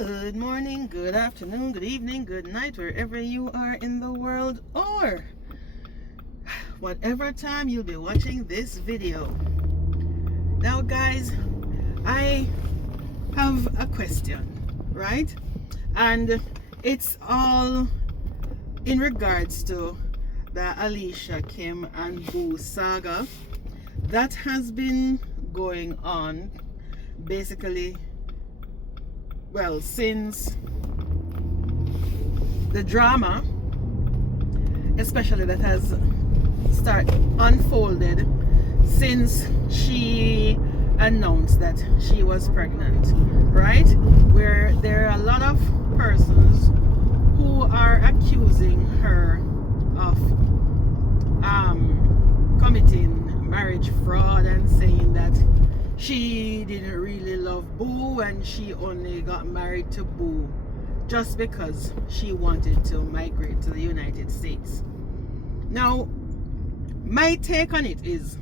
Good morning, good afternoon, good evening, good night, wherever you are in the world, or whatever time you'll be watching this video. Now guys, I have a question, right? And it's all in regards to the Alicia, Kim and Boo saga that has been going on basically, well, since the drama, especially that has unfolded since she announced that she was pregnant, right? Where there are a lot of persons who are accusing her of committing marriage fraud and saying that she didn't really love Boo and she only got married to Boo just because she wanted to migrate to the United States. Now, my take on it is,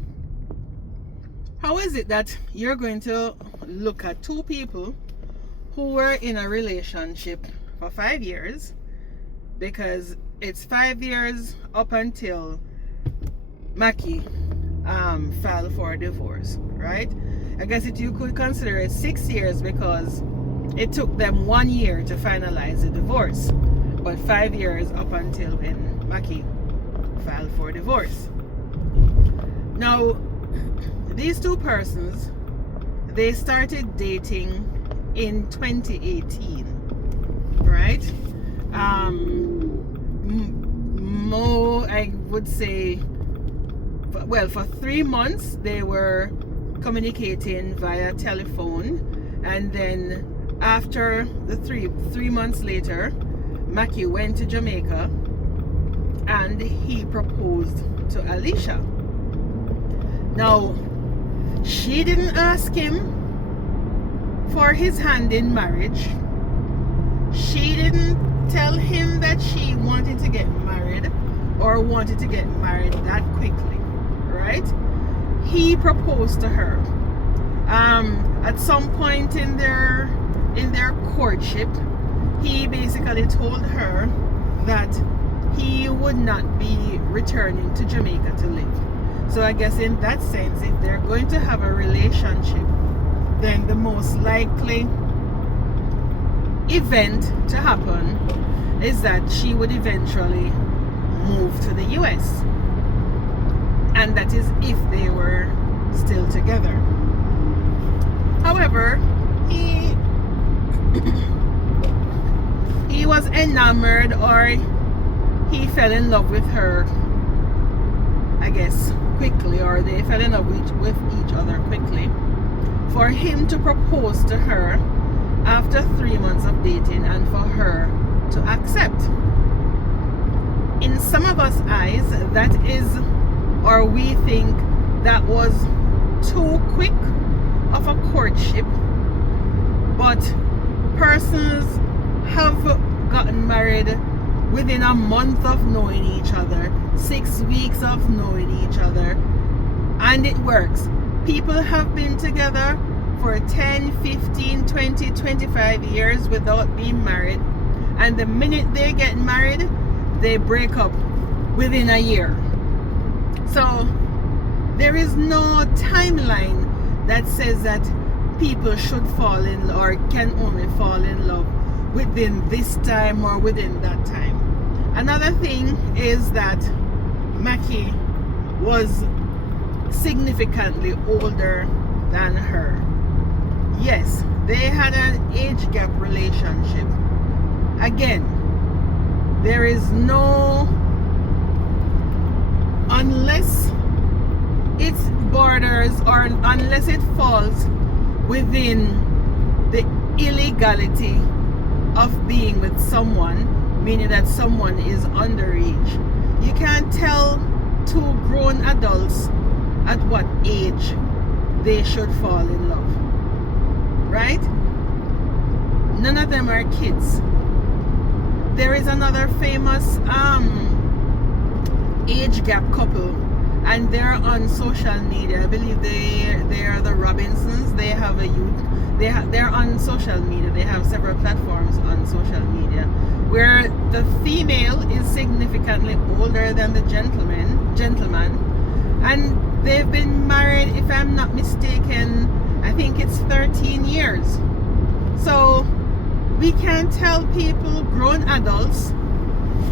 how is it that you're going to look at two people who were in a relationship for 5 years, because it's 5 years up until Mackie filed for a divorce, right? I guess you could consider it 6 years because it took them 1 year to finalize the divorce, but 5 years up until when Mackie filed for divorce. Now, these two persons, they started dating in 2018, right? I would say, well, for 3 months they were communicating via telephone, and then after the three months later, Mackie went to Jamaica and he proposed to Alicia. Now, she didn't ask him for his hand in marriage. She didn't tell him that she wanted to get married or wanted to get married that quickly, right? He proposed to her at some point in their courtship. He basically told her that he would not be returning to Jamaica to live. So I guess in that sense, if they're going to have a relationship, then the most likely event to happen is that she would eventually move to the US, and that is if they were still together. However, he was enamored, or he fell in love with her, I guess, quickly, or they fell in love with each other quickly, for him to propose to her after 3 months of dating and for her to accept. In some of us eyes, that is, or we think that was too quick of a courtship, but persons have gotten married within a month of knowing each other, 6 weeks of knowing each other, and it works. People have been together for 10, 15, 20, 25 years without being married, and the minute they get married, they break up within a year. So there is no timeline that says that people should fall in or can only fall in love within this time or within that time. Another thing is that Mackie was significantly older than her. Yes, they had an age gap relationship. Again, there is no, unless it borders or unless it falls within the illegality of being with someone, meaning that someone is underage. You can't tell two grown adults at what age they should fall in love, right? None of them are kids. There is another famous age gap couple, and they're on social media. I believe they are the Robinsons. They have a they're on social media. They have several platforms on social media where the female is significantly older than the gentleman, and they've been married, if I'm not mistaken, I think it's 13 years. So we can't tell people, grown adults,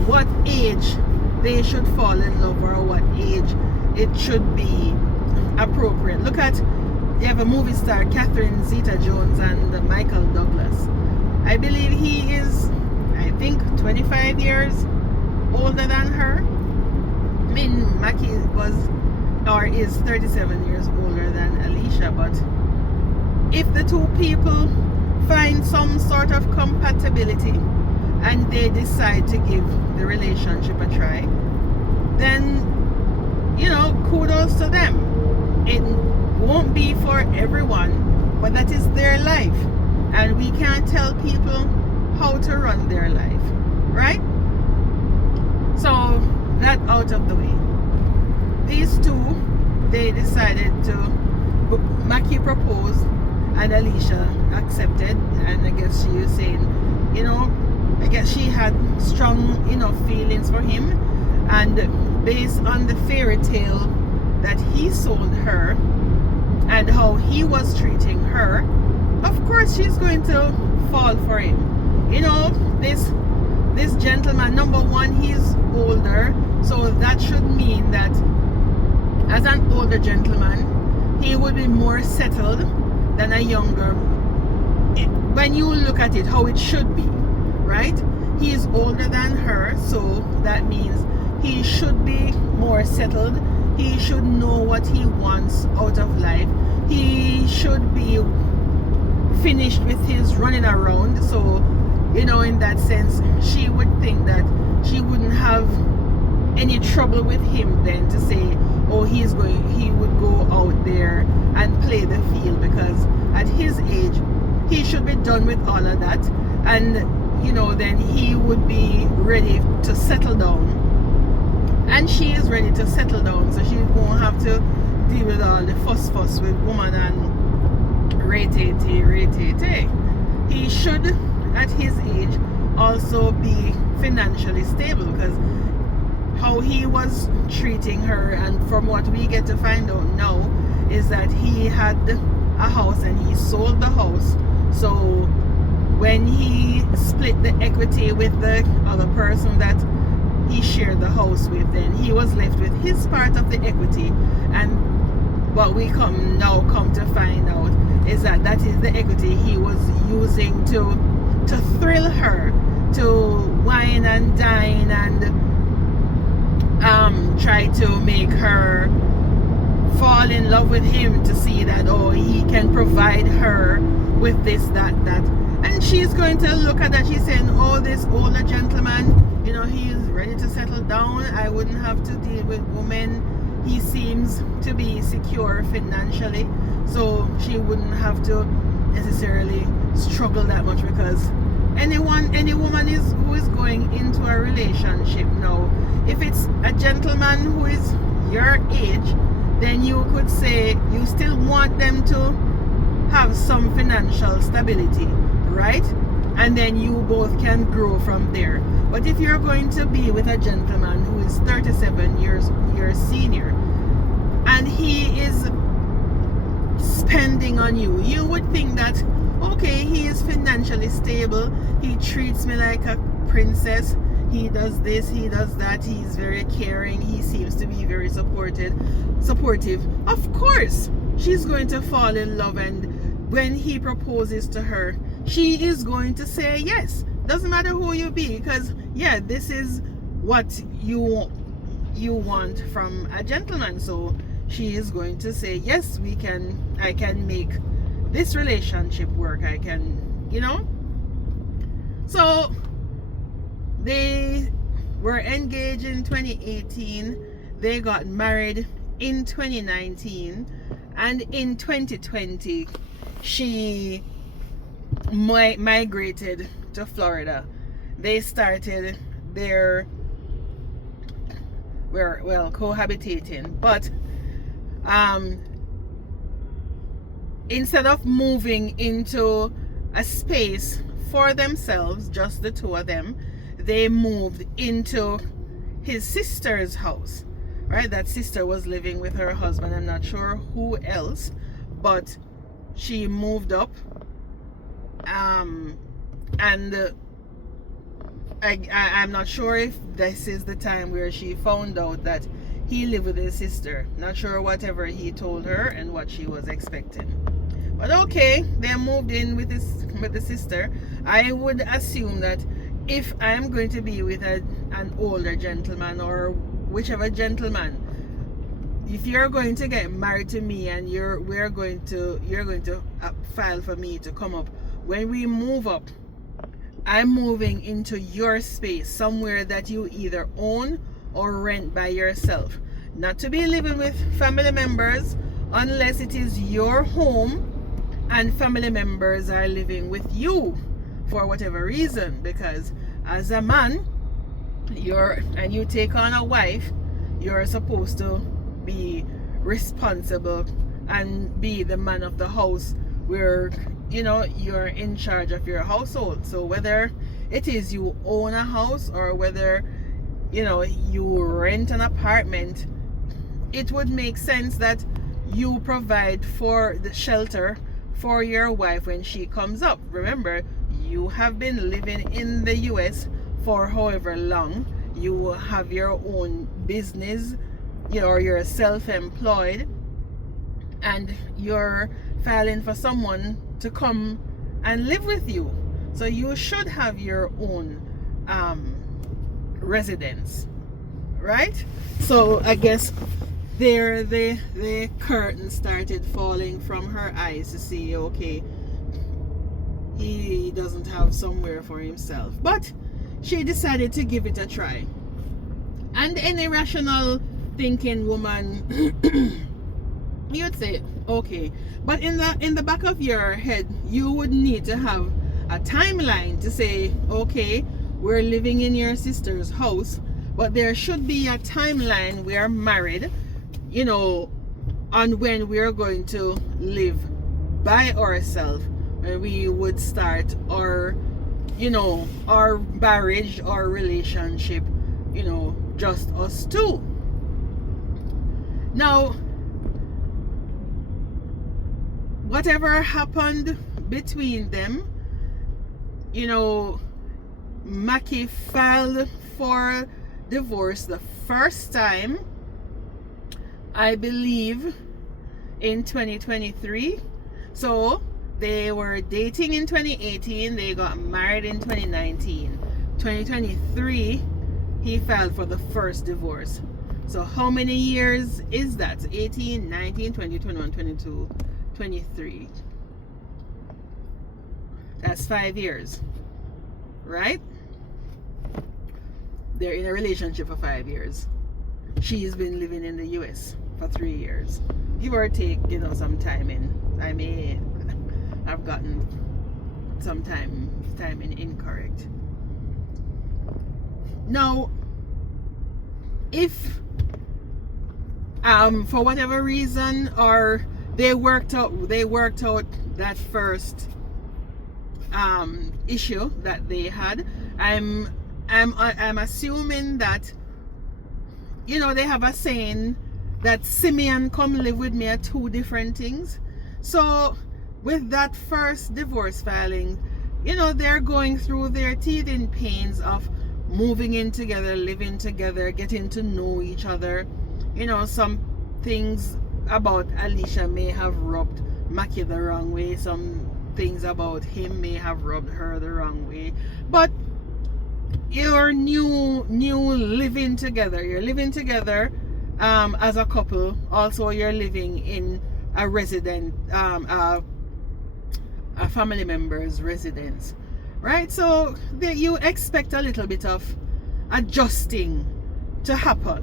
what age they should fall in love or what age it should be appropriate. Look at, you have a movie star, Catherine Zeta-Jones and Michael Douglas. I believe he is, I think, 25 years older than her. I mean, Mackie was or is 37 years older than Alicia, but if the two people find some sort of compatibility and they decide to give the relationship a try, then, you know, kudos to them. It won't be for everyone, but that is their life, and we can't tell people how to run their life, right? So that out of the way, these two, they decided to, Mackie proposed and Alicia accepted, and I guess she was saying, you know, I guess she had strong enough feelings for him, and based on the fairy tale that he sold her and how he was treating her, of course she's going to fall for him. You know, this gentleman, number one, he's older, so that should mean that as an older gentleman, he would be more settled than a younger. When you look at it, how it should be, right? He is older than her, so that means he should be more settled. He should know what he wants out of life. He should be finished with his running around. So, you know, in that sense, she would think that she wouldn't have any trouble with him then to say, oh, he would go out there and play the field, because at his age he should be done with all of that, and you know, then he would be ready to settle down, and she is ready to settle down, so she won't have to deal with all the fuss with woman and rate. He should at his age also be financially stable, because how he was treating her, and from what we get to find out now, is that he had a house and he sold the house. So when he split the equity with the other person that he shared the house with, then he was left with his part of the equity. And what we come to find out is that that is the equity he was using to thrill her, to wine and dine and try to make her fall in love with him, to see that, oh, he can provide her with this, that. And she's going to look at that, she's saying, oh, this older gentleman, you know, he is ready to settle down. I wouldn't have to deal with women. He seems to be secure financially, so she wouldn't have to necessarily struggle that much, because any woman who is going into a relationship now, if it's a gentleman who is your age, then you could say you still want them to have some financial stability, right? And then you both can grow from there. But if you're going to be with a gentleman who is 37 years your senior, and he is spending on you, you would think that, okay, he is financially stable, he treats me like a princess, he does this, he does that, he's very caring, he seems to be very supportive. Of course she's going to fall in love, and when he proposes to her, she is going to say yes. Doesn't matter who you be, because yeah, this is what you want from a gentleman. So she is going to say yes, I can make this relationship work, I can, you know. So they were engaged in 2018, they got married in 2019, and in 2020 she migrated to Florida. They started their cohabitating, but instead of moving into a space for themselves, just the two of them, they moved into his sister's house, right? That sister was living with her husband. I'm not sure who else, but she moved up, and I'm not sure if this is the time where she found out that he lived with his sister. Not sure whatever he told her and what she was expecting. But okay, they moved in with the sister. I would assume that if I'm going to be with an older gentleman, or whichever gentleman, if you're going to get married to me and you're going to file for me to come up, when we move up, I'm moving into your space, somewhere that you either own or rent by yourself. Not to be living with family members unless it is your home and family members are living with you for whatever reason. Because as a man, you take on a wife, you're supposed to be responsible and be the man of the house, where you're in charge of your household. So whether it is you own a house or whether you rent an apartment, it would make sense that you provide for the shelter for your wife when she comes up. Remember, you have been living in the US for however long. You have your own business, you're self-employed, and you're filing for someone to come and live with you. So you should have your own residence, right? So I guess there the curtain started falling from her eyes to see, okay, he doesn't have somewhere for himself. But she decided to give it a try. And any rational thinking woman you'd say, okay. But in the back of your head, you would need to have a timeline to say, okay, we're living in your sister's house, but there should be a timeline. We are married, on when we're going to live by ourselves, when we would start our marriage or relationship, just us two. Now, whatever happened between them, Mackie filed for divorce the first time, I believe, in 2023. So they were dating in 2018, they got married in 2019. 2023, he filed for the first divorce. So how many years is that? 18, 19, 20, 21, 22, 23. That's 5 years, right? They're in a relationship for 5 years. She's been living in the US for 3 years, give or take, some timing. I may have gotten some timing incorrect. Now, if for whatever reason, or they worked out that first issue that they had, I'm assuming that they have a saying that Simeon come live with me are two different things. So with that first divorce filing, they're going through their teething pains of moving in together, living together, getting to know each other. Some things about Alicia may have rubbed Mackie the wrong way. Some things about him may have rubbed her the wrong way. But you're new living together. You're living together as a couple. Also, you're living in a resident, a family member's residence, right? So you expect a little bit of adjusting to happen,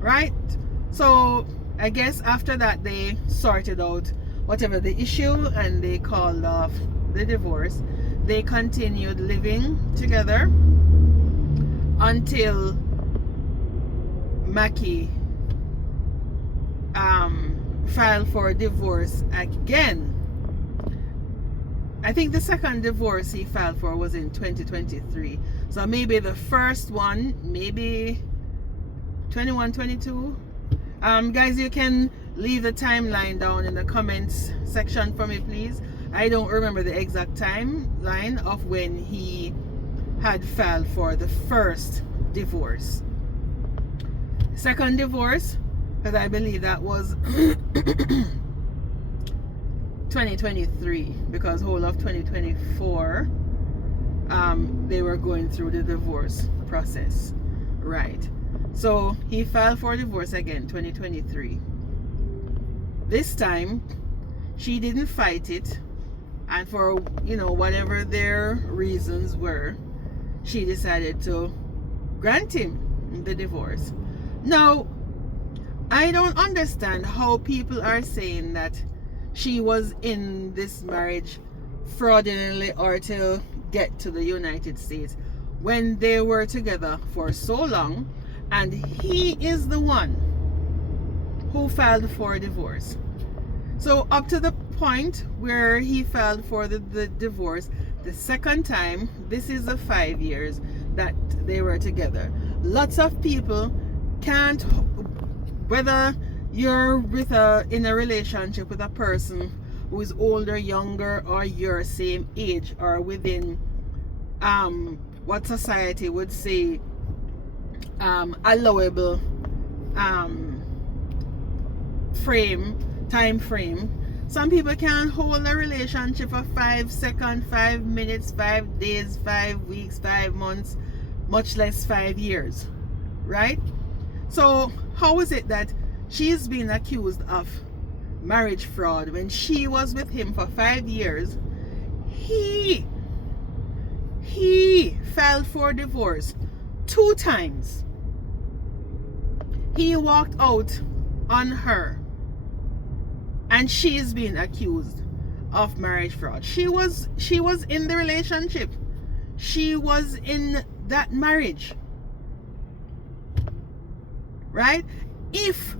right? So I guess after that they sorted out whatever the issue and they called off the divorce. They continued living together until Mackie filed for divorce again. I think the second divorce he filed for was in 2023. So maybe the first one, maybe 21, 22. Guys, you can leave the timeline down in the comments section for me, please. I don't remember the exact timeline of when he had filed for the first divorce. Second divorce, because I believe that was 2023, because whole of 2024 they were going through the divorce process, right? So he filed for divorce again 2023. This time she didn't fight it, and for whatever their reasons were, she decided to grant him the divorce. Now I don't understand how people are saying that she was in this marriage fraudulently or to get to the United States when they were together for so long, and he is the one who filed for divorce. So up to the point where he filed for the divorce the second time, this is the 5 years that they were together. Lots of people can't, whether you're in a relationship with a person who is older, younger, or your same age, or within what society would say allowable time frame. Some people can hold a relationship for 5 seconds, 5 minutes, 5 days, 5 weeks, 5 months, much less 5 years, right? So how is it that she's being accused of marriage fraud when she was with him for 5 years? He filed for divorce 2 times. He walked out on her, and she is being accused of marriage fraud. She was in the relationship. She was in that marriage, right? If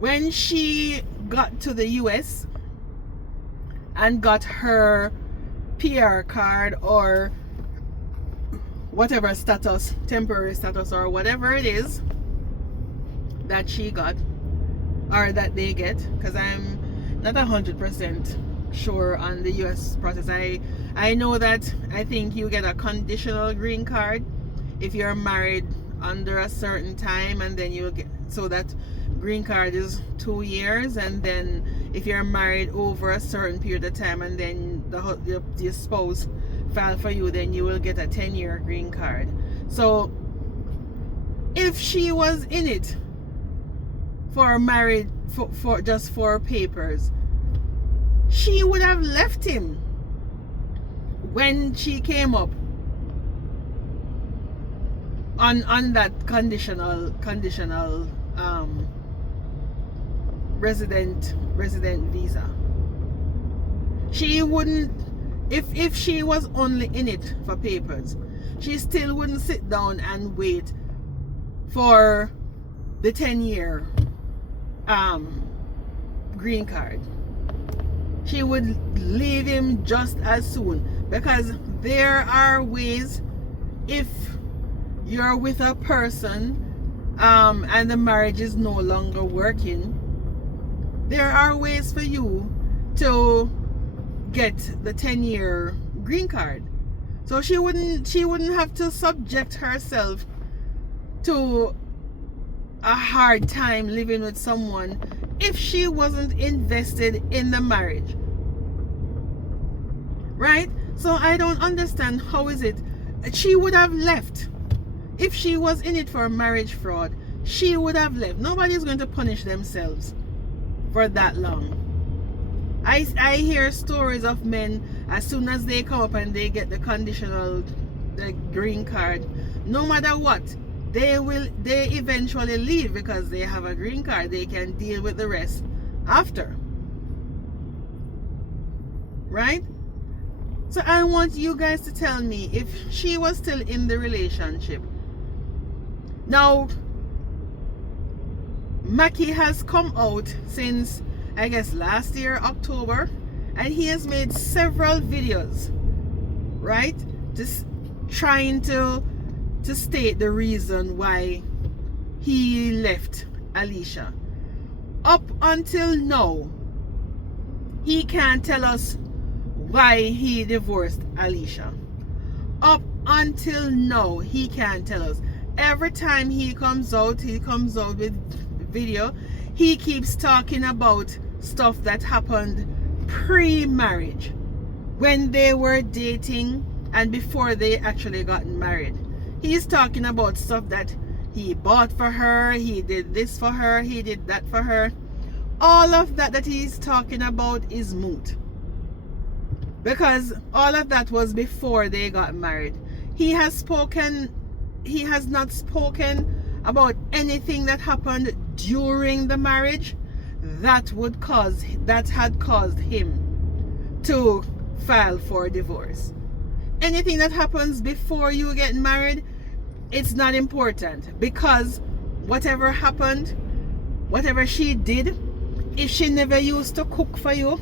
when she got to the US and got her PR card or whatever status, temporary status, or whatever it is that she got or that they get, because I'm not 100% sure on the US process. I know that I think you get a conditional green card if you're married under a certain time, and then you get, so that green card is 2 years, and then if you're married over a certain period of time and then your spouse file for you, then you will get a 10-year green card. So if she was in it for married for just for papers, she would have left him when she came up on that conditional resident visa. She wouldn't, if she was only in it for papers, she still wouldn't sit down and wait for the 10-year green card. She would leave him just as soon, because there are ways, if you're with a person and the marriage is no longer working, there are ways for you to get the 10-year green card. So she wouldn't have to subject herself to a hard time living with someone if she wasn't invested in the marriage, right? So I don't understand, how is it she would have left. If she was in it for marriage fraud, she would have left. Nobody's going to punish themselves for that long. I hear stories of men, as soon as they come up and they get the green card, no matter what, they eventually leave, because they have a green card. They can deal with the rest after, right? So I want you guys to tell me, if she was still in the relationship. Now, Mackie has come out since, I guess, last year, October, and he has made several videos, right? Just trying to state the reason why he left Alicia. Up until now, he can't tell us why he divorced Alicia. Up until now, he can't tell us. Every time he comes out with video, he keeps talking about stuff that happened pre-marriage, when they were dating and before they actually got married. He's talking about stuff that he bought for her, he did this for her, he did that for her. All of that he's talking about is moot, because all of that was before they got married. He has not spoken about anything that happened during the marriage that had caused him to file for divorce. Anything that happens before you get married, it's not important, because whatever happened, whatever she did, if she never used to cook for you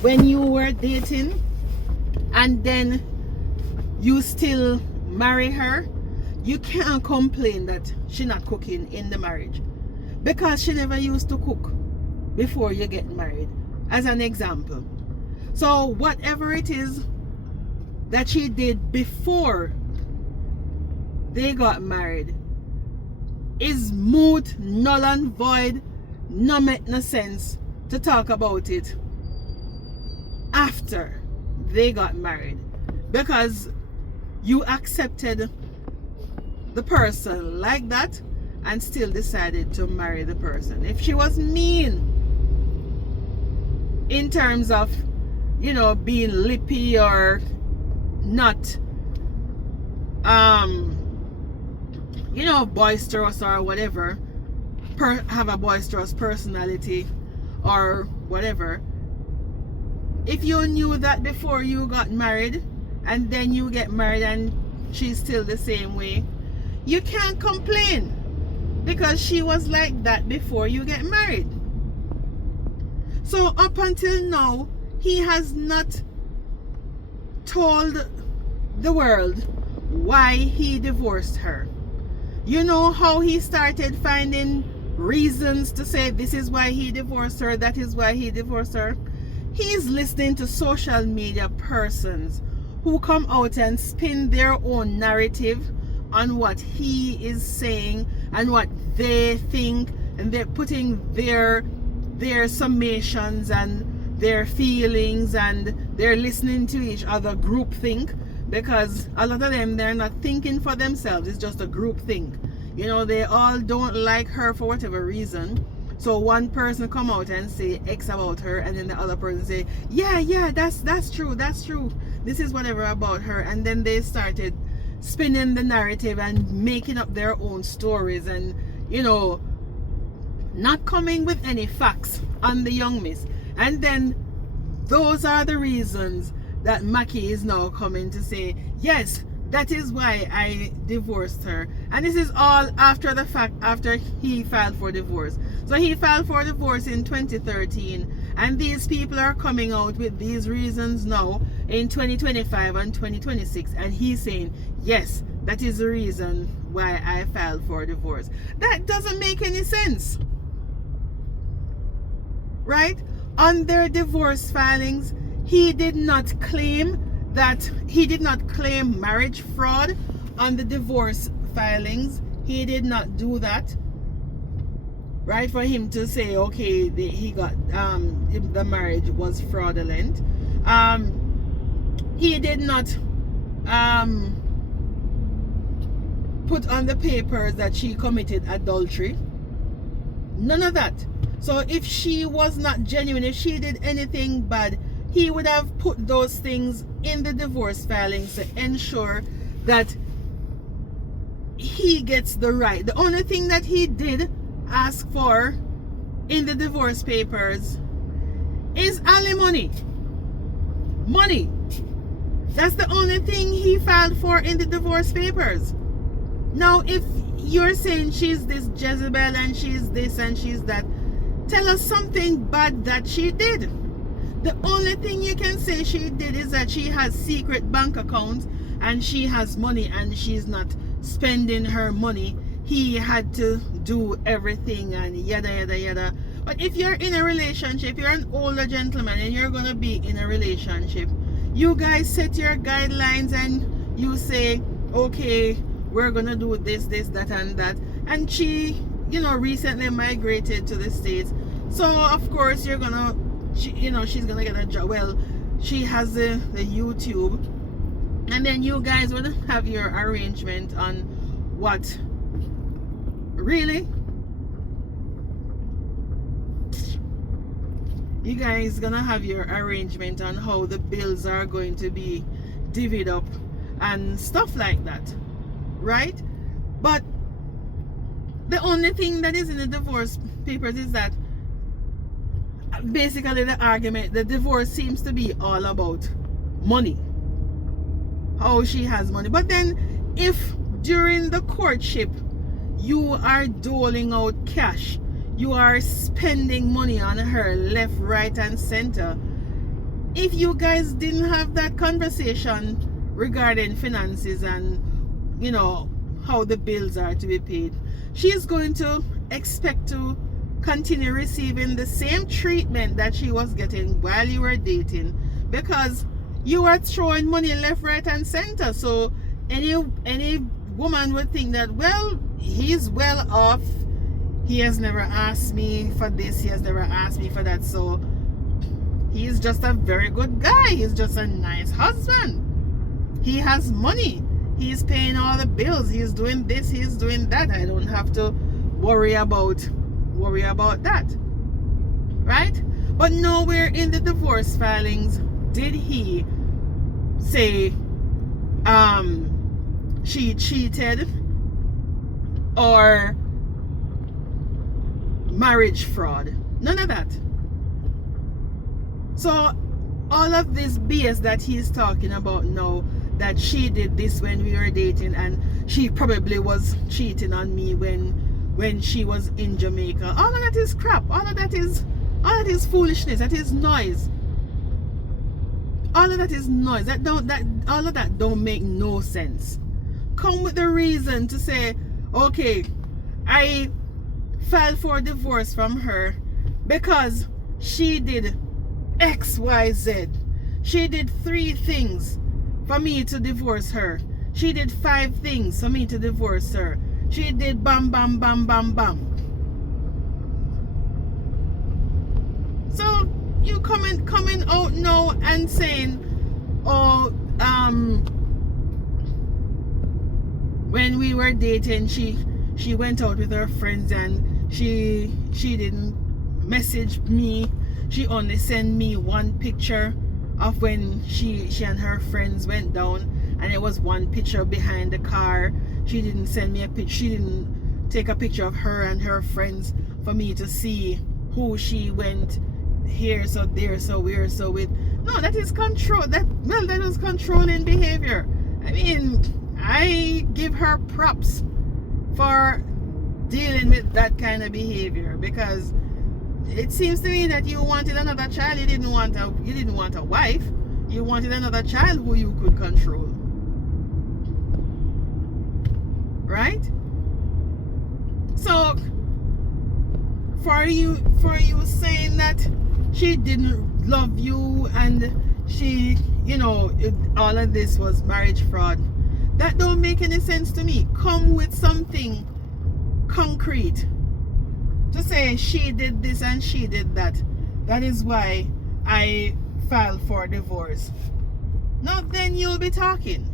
when you were dating, and then you still marry her, you can't complain that she's not cooking in the marriage, because she never used to cook before you get married, as an example. So whatever it is that she did before they got married is moot, null and void. No make no sense to talk about it after they got married, because you accepted the person like that and still decided to marry the person. If she was mean in terms of, you know, being lippy or not you know, boisterous or whatever, have a boisterous personality or whatever, if you knew that before you got married and then you get married and she's still the same way, you can't complain, because she was like that before you get married. So up until now, he has not told the world why he divorced her. You know how he started finding reasons to say this is why he divorced her, that is why he divorced her? He's listening to social media persons who come out and spin their own narrative on what he is saying and what they think, and they're putting their summations and their feelings, and they're listening to each other group think, because a lot of them, they're not thinking for themselves. It's just a group think. You know, they all don't like her for whatever reason, so one person come out and say X about her, and then the other person say, yeah, that's true, this is whatever about her, and then they started spinning the narrative and making up their own stories, and, you know, not coming with any facts on the young miss. And then those are the reasons that Mackie is now coming to say, yes, that is why I divorced her. And this is all after the fact, after he filed for divorce. So he filed for divorce in 2013, and these people are coming out with these reasons now in 2025 and 2026, and he's saying, yes, that is the reason why I filed for divorce. That doesn't make any sense, right? On their divorce filings, he did not claim marriage fraud. On the divorce filings, he did not do that, right? For him to say, okay, he got the marriage was fraudulent. He did not put on the papers that she committed adultery. None of that. So if she was not genuine, if she did anything bad, he would have put those things in the divorce filings to ensure that he gets the right. The only thing that he did ask for in the divorce papers is alimony. Money. That's the only thing he filed for in the divorce papers. Now, if you're saying she's this Jezebel and she's this and she's that. Tell us something bad that she did. The only thing you can say she did is that she has secret bank accounts and she has money and she's not spending her money. He had to do everything and yada yada yada. But if you're in a relationship, you're an older gentleman and you're gonna be in a relationship, you guys set your guidelines and you say, okay, we're gonna do this, that and that. And she, you know, recently migrated to the States, so of course you're gonna, she's gonna get a job. Well, she has the YouTube, and then you guys would have your arrangement on what. Really? You guys gonna have your arrangement on how the bills are going to be divvied up and stuff like that, right? But the only thing that is in the divorce papers is that basically the divorce seems to be all about money, how she has money. But then if during the courtship you are doling out cash, you are spending money on her left, right and center, if you guys didn't have that conversation regarding finances and, you know, how the bills are to be paid, she's going to expect to continue receiving the same treatment that she was getting while you were dating, because you are throwing money left, right and center. So any woman would think that, well, he's well off, he has never asked me for this, he has never asked me for that, so he's just a very good guy, he's just a nice husband, he has money, he's paying all the bills, he's doing this, he's doing that, I don't have to worry about that, right? But nowhere in the divorce filings did he say she cheated or marriage fraud. None of that. So all of this BS that he's talking about now, that she did this when we were dating and she probably was cheating on me when she was in Jamaica, all of that is crap. All of that is foolishness. That is noise. All of that is noise. All of that don't make no sense. Come with the reason to say, okay, I filed for divorce from her because she did X, Y, Z. She did 3 things for me to divorce her. She did 5 things for me to divorce her. She did bam, bam, bam, bam, bam. So you coming out now and saying, oh, when we were dating, she went out with her friends and she didn't message me. She only sent me one picture of when she and her friends went down, and it was one picture behind the car. She didn't send me a picture. She didn't take a picture of her and her friends for me to see who she went here, so there, so where, so with. No, that is control. That was controlling behavior. I mean, I give her props for dealing with that kind of behavior, because it seems to me that you wanted another child. You didn't want a wife. You wanted another child who you could control, right? So for you saying that she didn't love you and she, all of this was marriage fraud, that don't make any sense to me. Come with something concrete to say she did this and she did that. That is why I filed for divorce. Now then you'll be talking.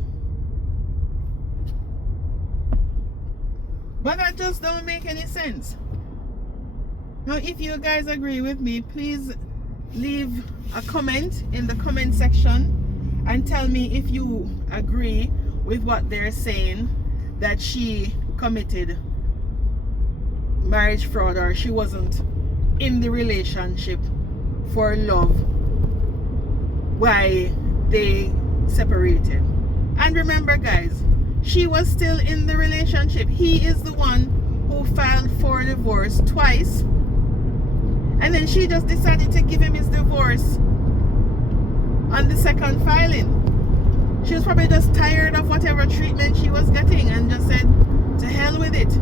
But that just don't make any sense. Now if you guys agree with me, please leave a comment in the comment section and tell me if you agree with what they're saying, that she committed marriage fraud or she wasn't in the relationship for love, why they separated. And remember guys, she was still in the relationship. He is the one who filed for divorce twice, and then she just decided to give him his divorce on the second filing. She was probably just tired of whatever treatment she was getting and just said, to hell with it.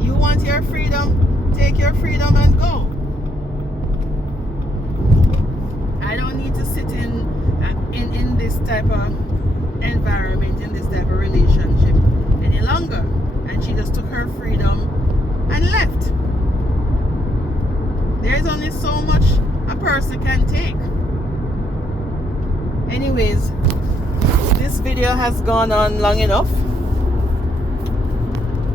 You want your freedom, take your freedom and go. I don't need to sit in this type of environment, in this type of relationship any longer. And she just took her freedom and left. There's only so much a person can take. Anyways, this video has gone on long enough.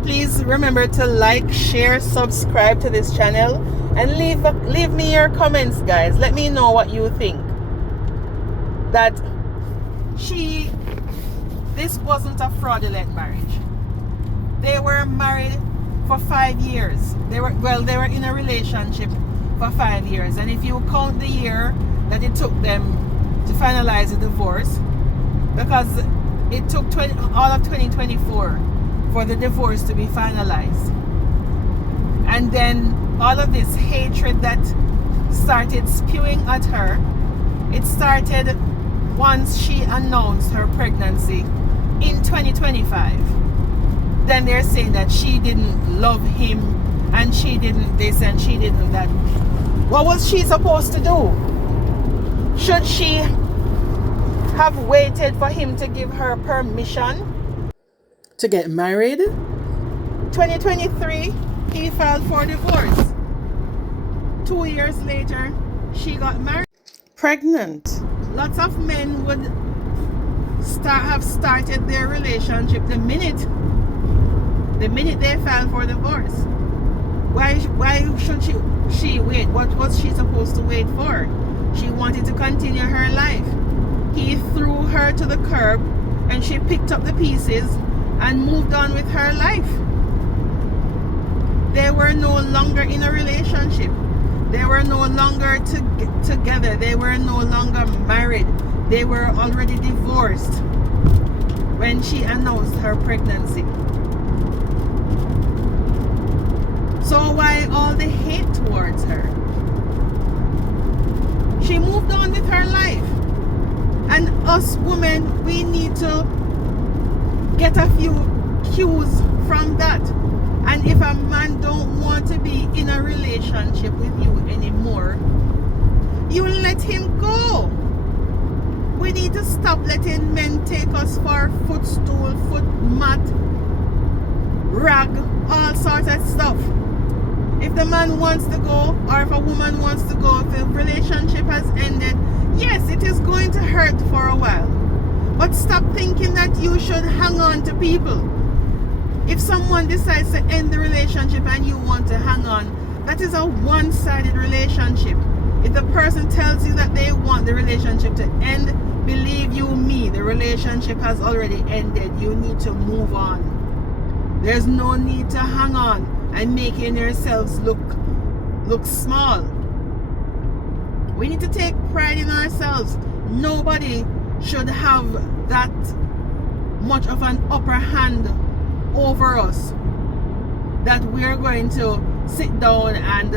Please remember to like, share, subscribe to this channel, and leave me your comments, guys. Let me know what you think. That this wasn't a fraudulent marriage. They were married for 5 years. They were in a relationship for 5 years. And if you count the year that it took them to finalize the divorce, because it took all of 2024 for the divorce to be finalized. And then all of this hatred that started spewing at her, it started once she announced her pregnancy in 2025. Then they're saying that she didn't love him, and she didn't this, and she didn't that. What was she supposed to do? Should she have waited for him to give her permission to get married? 2023, he filed for divorce. 2 years later, she got married. Pregnant. Lots of men would have started their relationship the minute they filed for divorce. Why should she wait? What was she supposed to wait for? She wanted to continue her life. He threw her to the curb, and she picked up the pieces and moved on with her life. They were no longer in a relationship. They were no longer together. They were no longer married. They were already divorced when she announced her pregnancy. So why all the hate towards her? She moved on with her life. And us women, we need to get a few cues from that. And if a man don't want to be in a relationship with you anymore, you let him go. We need to stop letting men take us for footstool, foot mat, rag, all sorts of stuff. If the man wants to go, or if a woman wants to go, if the relationship has ended, yes, it is going to hurt for a while. But stop thinking that you should hang on to people. If someone decides to end the relationship and you want to hang on, that is a one-sided relationship. If the person tells you that they want the relationship to end, believe you me, the relationship has already ended. You need to move on. There's no need to hang on and making yourselves look small. We need to take pride in ourselves. Nobody should have that much of an upper hand over us that we're going to sit down and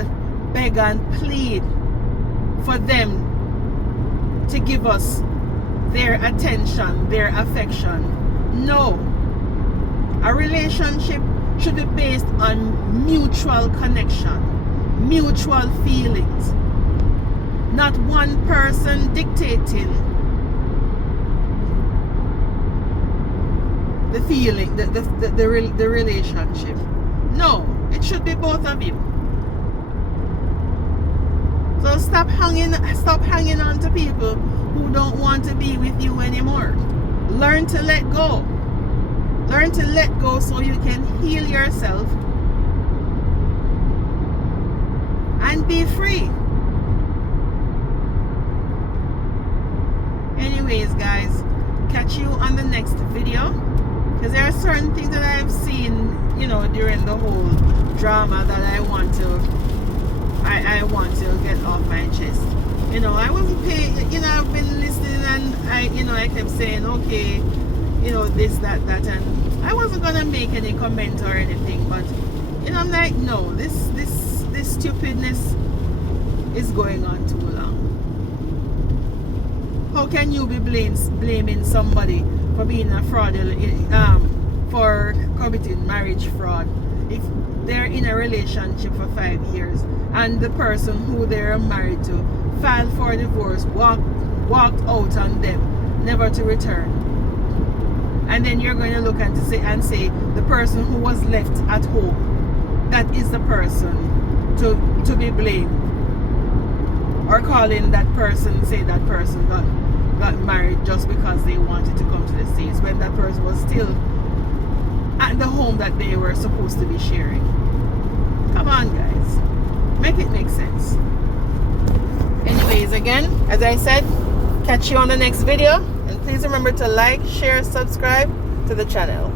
beg and plead for them to give us their attention, their affection. No. A relationship should be based on mutual connection, mutual feelings, not one person dictating the feeling, the relationship. No, it should be both of you. So stop hanging on to people who don't want to be with you anymore. Learn to let go. Learn to let go so you can heal yourself and be free. Anyways, guys, catch you on the next video, because there are certain things that I've seen, during the whole drama that I want to get off my chest. I wasn't paying, I've been listening, and I kept saying, okay, you know, this, that, and I wasn't gonna make any comment or anything, but you know, I'm like, no, this stupidness is going on too long. How can you be blaming somebody for being a fraudulent, for committing marriage fraud, if they're in a relationship for 5 years and the person who they're married to filed for divorce, walked out on them, never to return? And then you're going to look and say the person who was left at home, that is the person to be blamed, or calling that person, say that person got married just because they wanted to come to the States when that person was still at the home that they were supposed to be sharing. Come on, guys, make it make sense. Anyways, again, as I said, catch you on the next video, and please remember to like, share, subscribe to the channel.